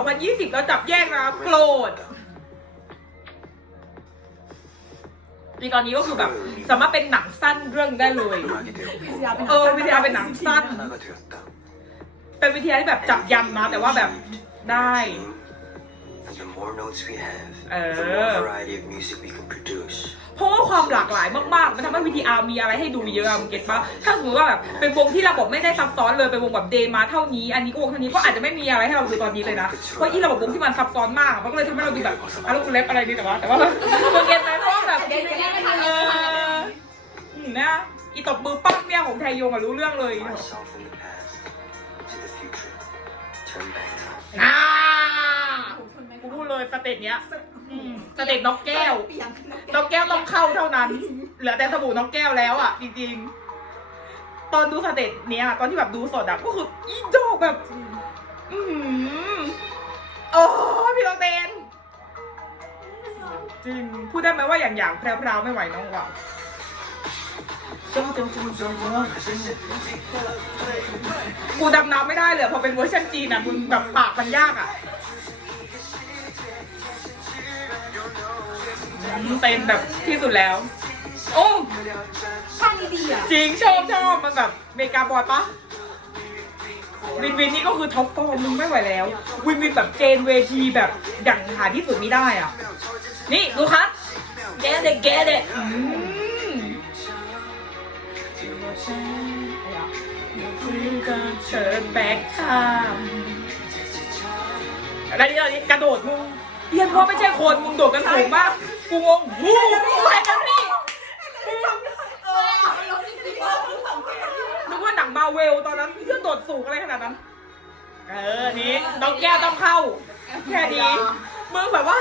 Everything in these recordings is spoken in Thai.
2020 แล้วจับแยกนะโกรธในตอนนี้ก็คือแบบสามารถเป็นหนังสั้นเรื่องได้เลย เออวิทยาเป็นหนังสั้น เป็นวิทยาที่แบบจับยันมาแต่ว่าแบบได้ And the more notes we have, Uh. the more variety of music we can produce. เพราะว่าความหลากหลายมากๆ มันทำให้วิทีอาร์มีอะไรให้ดูเยอะอะมึงเก็ตปะถ้าสมมติว่าแบบเป็นวงที่ระบบไม่ได้ซับซ้อนเลย เป็นวงแบบเดย์มาเท่านี้ อันนี้ก็วงเท่านี้ก็อาจจะไม่มีอะไรให้เราดูตอนนี้เลยนะ เพราะอีระบบวงที่มันซับซ้อนมากอะมันก็เลยทำให้เราดูแบบอารมณ์เล็บอะไรนี่แต่ว่าแต่ว่ามึงเก็ตไหมเพราะว่าแบบเด็กๆไม่ทันเอออืมนะอีตบมือปั้งเนี่ยของไทยยงอะรู้เรื่องเลย Myself in เลยสเตจเนี้ยอืมสเตจนกแก้วน้องแก้วต้องเข้าเท่านั้น เหลือแต่สบู่น้องแก้วแล้วอะ จริงๆ ตอนดูสเตจเนี้ย ตอนที่แบบดูสดอะก็คืออีดอกแบบ อือหือโอ้พี่เราเตนจริง พูดได้ไหมว่าอย่างอย่างๆแพรวๆไม่ไหวน้องว่ะกูดำน้ำไม่ได้เลยพอเป็นเวอร์ชันจีนอะมึงแบบปากมันยากอะ อืมเต็มแบบที่สุดแล้ว โอ้ข้างนี้ดีอะจริงชอบชอบมันแบบเมกาบอยปะวินวินนี่ก็คือท็อปฟอร์มมึงไม่ไหวแล้ว วินวินแบบเจนเวทีแบบอย่างหาที่สุดไม่ได้อะ นี่ดูครับแกเด็กแกเด็กอืมเชิญแบ็คไทม์อะไรนี่อะไรนี่กระโดดมึง เรียนว่าไม่ใช่คนมึงโดดกันสูงมากกูงงวู้แฮนด์นี่เออเราจริงสังเกตนึกว่าหนังมาเวลตอนนั้นเพื่อนโดดสูงอะไรขนาดนั้น เออ นี้น้องแก้วต้องเข้า แค่นี้มึงแบบว่า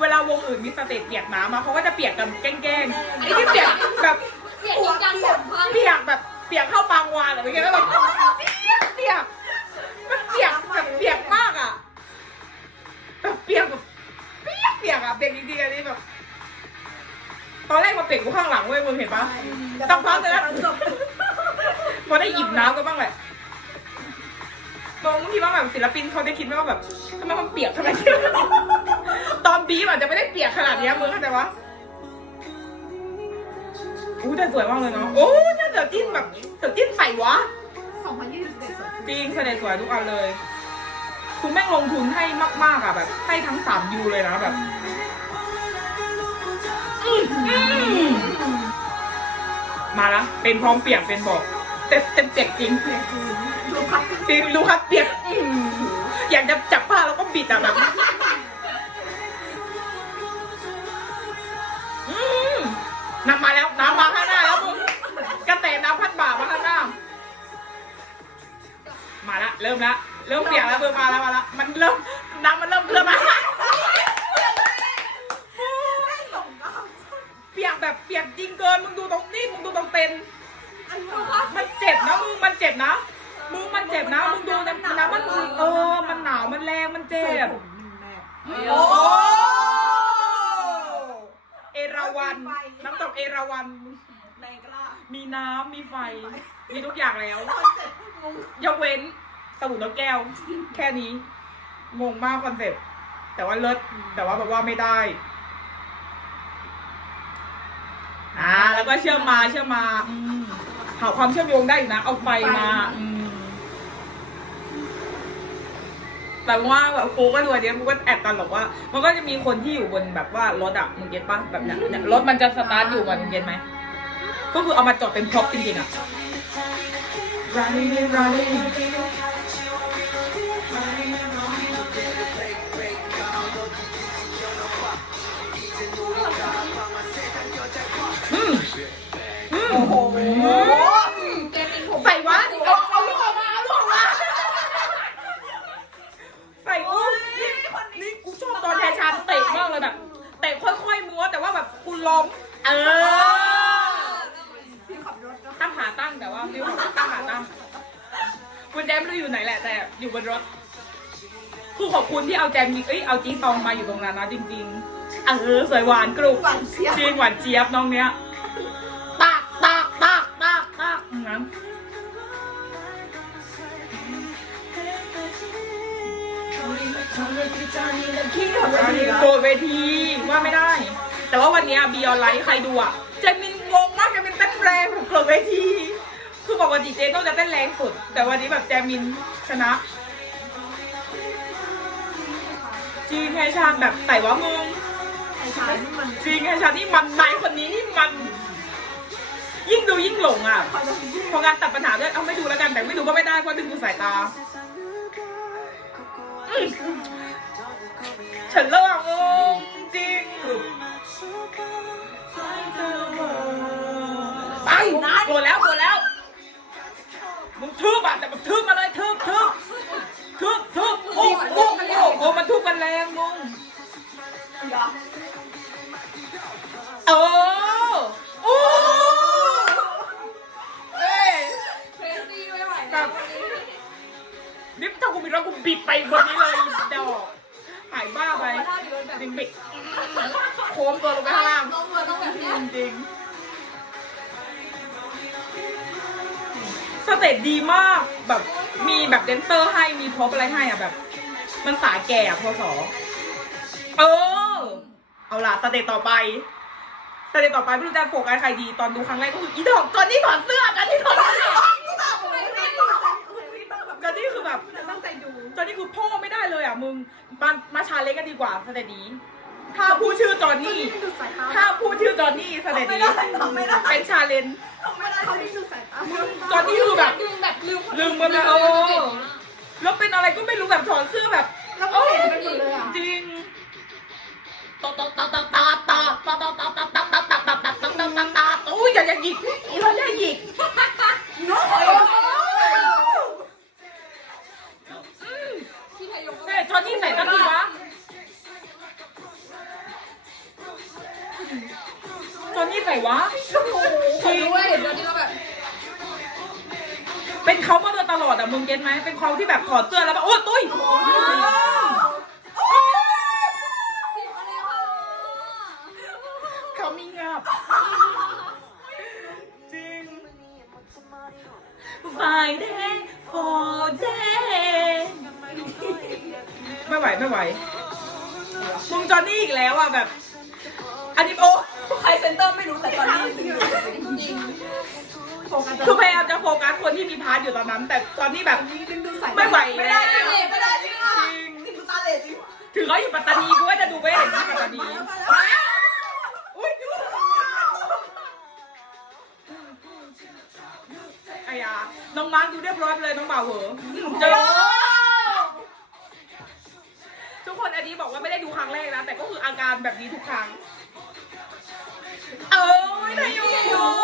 เวลาวงอื่นมีสเตจเปียกน้ำมาเขาก็จะเปียกกันแกล้งๆไอ้ที่เปียกแบบเปียนอีกการผมพังเปียกแบบเปียกเข้าปางวานอะไรอย่างเงี้ยแล้วแบบเปียกเปียกมันเปียกแบบเปียกมากอะแบบเปียกแบบ เปียกเปียกอะเปียกจริงๆอันนี้แบบ ตอนแรกมาเปียกกูข้างหลังเว้ยมึงเห็นปะสักพักเลยนะพอได้หยิบน้ำก็บ้างแหละบางทีว่าแบบศิลปินเขาได้คิดไหมว่าแบบทำไมมันเปียกขนาดนี้ตอนบีบอาจจะไม่ได้เปียกขนาดเนี้ยมึงเข้าใจปะอู้แต่สวยมากเลยเนาะ โอ้เนี่ยเสือจิ้นแบบเสือจิ้นใส่วะ2021จริงเสน่ห์สวยทุกอันเลย คุณแม่งลงทุนให้มาก ๆอะแบบ ให้ทั้งสามยูเลยนะแบบอื้อหือมาแล้วเป็นพร้อมเปียกเป็นบอกเต็มเต็มเจ็กจริงดูพัดจริงดูครับเปียกอื้อหืออยากจะจับผ้าแล้วก็บิดอะแบบอืมน้ำมาแล้วน้ำมาข้างหน้าแล้วมึงกระแสน้ำพัดบ่ามาข้างหน้า มาละเริ่มละ เริ่มเปียกแล้วเบอร์มาแล้วมาละมันเริ่มน้ำมันเริ่มเริ่มมาเปียกแบบเปียกจริงเกินมึงดูตรงนี่มึงดูตรงเต็นท์อันนี้พัดมันเจ็บนะมึงมันเจ็บนะมึงมันเจ็บนะมึงดูน้ำน้ำมันเออมันหนาวมันแรงมันเจ็บโอ้โอ้เอราวันน้ำตกเอราวันในกล้ามีน้ำมีไฟมีทุกอย่างแล้วคอนเซ็ปต์งงยกเว้น สมุนนกแก้ว แค่นี้งงมากคอนเซ็ปต์แต่ว่าเลิศแต่ว่าแบบว่าไม่ได้ อ่า แล้วก็เชื่อมมาเชื่อมมาอืมหาความเชื่อมโยงได้อยู่นะ เอาไฟมาอืมแต่ว่าแบบกูก็ดูอันเนี้ยกูก็แอบตลกว่า มันก็จะมีคนที่อยู่บนแบบว่ารถอะมึงเก็ตปะแบบเนี้ยเนี่ยรถมันจะสตาร์ทอยู่มันมึงเก็ตไหมก็คือเอามาจอดเป็นพร็อพจริงๆอะ Running and running ล้มเออพี่ขับรถก็ตั้งขาตั้งแต่ว่าฟิวของตั้งขาตั้งคุณแจมไม่รู้อยู่ไหนแหละ แต่อยู่บนรถคือขอบคุณที่เอาแจมเอ้ยเอาจีซองมาอยู่ตรงนั้นนะจริงๆเออสวยหวานกรุบหวานเชียบ จริงหวานเจี๊ยบน้องเนี้ยตากตากตากตากตากอย่างนั้นขี้หัวใจดีนะโกรธเวทีว่าไม่ได้ แต่ว่าวันนี้บีออนไลท์ใครดูอะเจมินงงมากเจมินเต้นแรงแบบโกรธเวที คือปกติเจต้องจะเต้นแรงสุด แต่วันนี้แบบแจมินชนะ จีนแฮชานแบบใส่ว่ามึงไอ้ชายนี่มันจริงแฮชานี่มันนายคนนี้นี่มัน ยิ่งดูยิ่งหลงอะคอยจะพูดพอการตัดปัญหาด้วยเอาไม่ดูแล้วกันแต่ไม่ดูก็ไม่ได้เพราะดึงดูสายตาฉันเลิกงงจ ทืบอะแต่มึงทืบมาเลยทืบทืบทืบทืบโอ้โอ้โอ้โอ้มันทุบกันแรงมึงเหรอเออโอ้เอ้ยเฟรนดี้ไม่ไหวแบแล้วบนี่ถ้ากูมีแล้วกูบิดไปบนนี้เลยเดอกหายบ้าไปถ้าอยู่แบบจริงบิดโค้งตัวลงไปข้างล่าง ต้องมาต้องแบบจเนี้ยริง สเตจดีมากแบบมีแบบแดนเซอร์ให้มีพร็อพอะไรให้อะแบบ มันสาแก่อะพอสอเออ เอาล่ะสเตจต่อไปสเตจต่อไปไม่รู้จะโฟกัสใครดีตอนดูครั้งแรกก็คืออีดอกตอนนี้ถอดเสื้อตอนนี้ถอดเสื้อตอนนี้คือแบบตั้งใจดูตอนนี้คือพ่อไม่ได้เลยอะมึงมามาชาเล็กกันดีกว่าสเตจนี้ถ้าพูดชื่อจอนนี่ถ้าพูดชื่อจอนนี่สเตจนี้เป็นชาเลนจ์ เขาไม่ดูสายตาจอนนี่คือแบบลืมแบบลืมลืมหมดเลยเออแล้วเป็นอะไรก็ไม่รู้แบบถอดเสื้อแบบแล้วก็เห็นไปหมดเลยอะจริงตอตอตอตอตอตอตอตอตอตอตอตอตอตอตอตอตอตอตอโอ้ยอย่าอย่าหยิกอีเราอย่าหยิกน้อยที่ไทยยกเฮ้ยจอนนี่ใส่ตั้งทีวะจอนนี่ใส่วะ จคนริงด้วยเดี๋ยวนี้เราแบบเป็นเขามาโดยตลอดอะมึงเก็ตไหมเป็นเขาที่แบบถอดเสื้อแล้วแบบโอ้ยตุ้ยผิดมาแล้วค่ะเขามีงับจริง Friday for day ไม่ไหวไม่ไหวมึงจอนนี่อีกแล้วอะแบบอันนี้โอ้ ใครเซนเตอร์ไม่รู้แต่ตอนนี้จริงจริงโฟกัสคือพยายามจะโฟกัสคนที่มีพาร์ทอยู่ตอนนั้น แต่ตอนนี้แบบดึงดูสายไม่ไหวไม่แล้ได้วไม่ได้จริงอะจริงดูตาเหล่จริงถึงเขาอยู่ปัตตานีกูว่าจะดูไม่เห็นที่ปัตตานีอุ้ยไอ้ยาน้องมาร์คดูเรียบร้อยไปเลยน้องบ่าวเหอะเจอทุกคนอันนี้บอกว่าไม่ได้ดูครั้งแรกนะ แต่ก็คืออาการแบบนี้ทุกครั้งเอ 别太用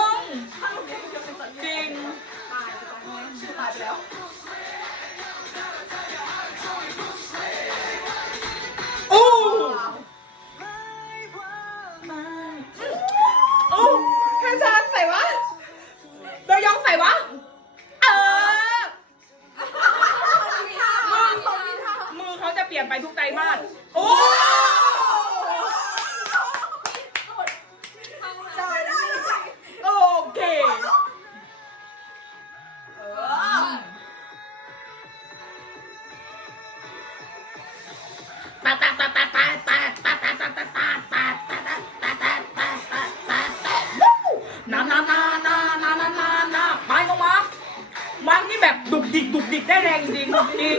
นี่แบบดุกดิกดุกดิกได้แรงจริงจริง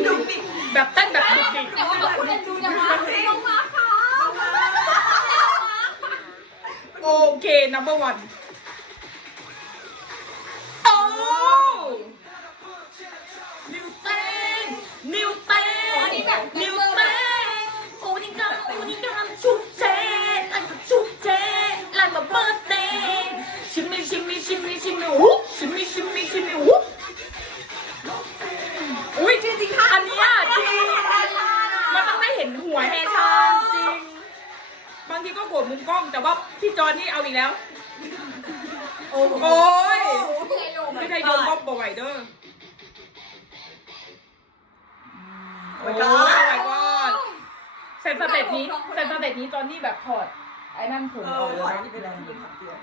แบบเต้นแบบดุกดิกแต่ว่าเราคุณเล่นดูจังวะลงมาค่ะโอเค number one บางทีก็โกรธมุมกล้อง แต่ว่าพี่จอนนี่เอาอีกแล้ว โอ้โอ้ยที่ไทยยกไม่ใช่โยนก็บ่อยเด้อโอ้ยก็เซนสเตตนี้เซนสเตตนี้จอนนี่แบบถอดไอ้นั่นผมเอเอาอเลยไหวนะนี่เป็นอะไรที่เป็นขับเตีย